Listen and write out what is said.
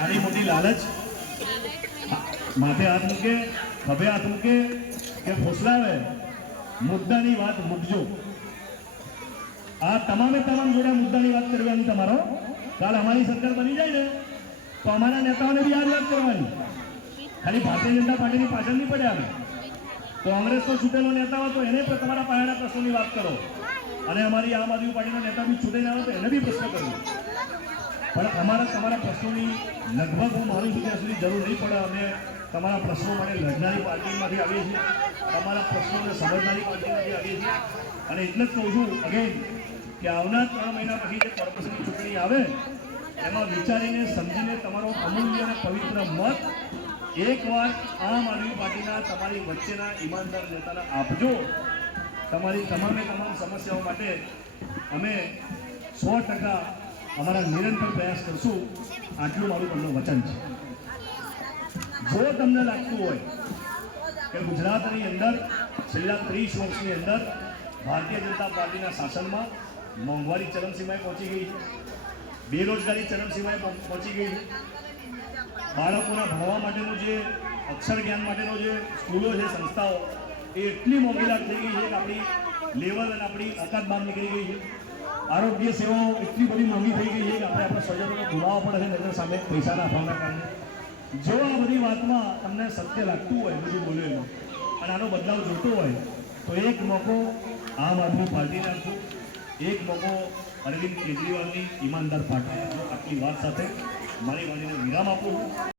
નાની મોટી લાલચ માથે હાથ મૂકે, ખભે હાથ મૂકે કે ફોસલાવે, મુદ્દાની વાત મૂકજો. આ તમામે તમામ જોડે મુદ્દાની વાત કરવાની. તમારો કાલ અમારી સરકાર બની જાય ને તો અમારા નેતાઓને બી આ જ વાત કરવાની. ખાલી ભારતીય જનતા પાર્ટીની પાછળ નહીં પડ્યા અમે. કોંગ્રેસનો છૂટેલો નેતા હોય તો એને પણ તમારા પાયાના પ્રશ્નોની વાત કરો, અને અમારી આમ આદમી પાર્ટીના નેતા બી છૂટાઈને આવે તો એને બી પ્રશ્ન કરો. પણ તમારા પ્રશ્નોની લગભગ હું માનું છું ત્યાં સુધી જરૂર નહીં પડે. અમે તમારા પ્રશ્નો માટે લડનારી પાર્ટીમાંથી આવીએ છીએ, તમારા પ્રશ્નોને સમજનારી પાર્ટીમાંથી આવીએ છીએ. અને એટલે જ કહું છું અગેન કે આવનાર 3 મહિના પછી જે કોર્પોરેશનની ચૂંટણી આવે એમાં વિચારીને સમજીને તમારો અમૂલ્ય અને પવિત્ર મત એકવાર આમ આદમી પાર્ટીના તમારી વચ્ચેના ઈમાનદાર નેતાને આપજો. તમારી તમામે તમામ સમસ્યાઓ માટે અમે 100% અમારા નિરંતર પ્રયાસ કરશું. આટલું મારું તમને વચન છે. જો તમને લાગતું હોય કે ગુજરાતની અંદર છેલ્લા 30 વર્ષની અંદર ભારતીય જનતા પાર્ટીના શાસનમાં મોંઘવારી ચરમસીમાએ પહોંચી ગઈ છે, બેરોજગારી ચરમસીમાએ પહોંચી ગઈ છે, બાળકોના ભણવા માટેનું જે અક્ષર જ્ઞાન માટેનો જે સ્કૂલો છે, સંસ્થાઓ એ એટલી મોંઘીલાટ થઈ ગઈ છે કે આપણી લેવલ અને આપણી તાકાત બહાર નીકળી ગઈ છે. આરોગ્ય સેવાઓ એટલી બધી મોંઘી થઈ ગઈ છે કે આપણે આપણા સ્વજનોને ગુમાવવા પડે છે નજર સામે પૈસાના અભાવના કારણે. જો આ બધી વાતમાં તમને સત્ય લાગતું હોય બધું બોલેલું અને આનો બદલાવ જોતો હોય તો એક મોકો આમ આદમી પાર્ટીને આપજો, એક મોકો અરવિંદ કેજરીવાલની ઈમાનદાર પાર્ટીને આપજો. આટલી વાત સાથે મારી વાણીને વિરામ આપું છું.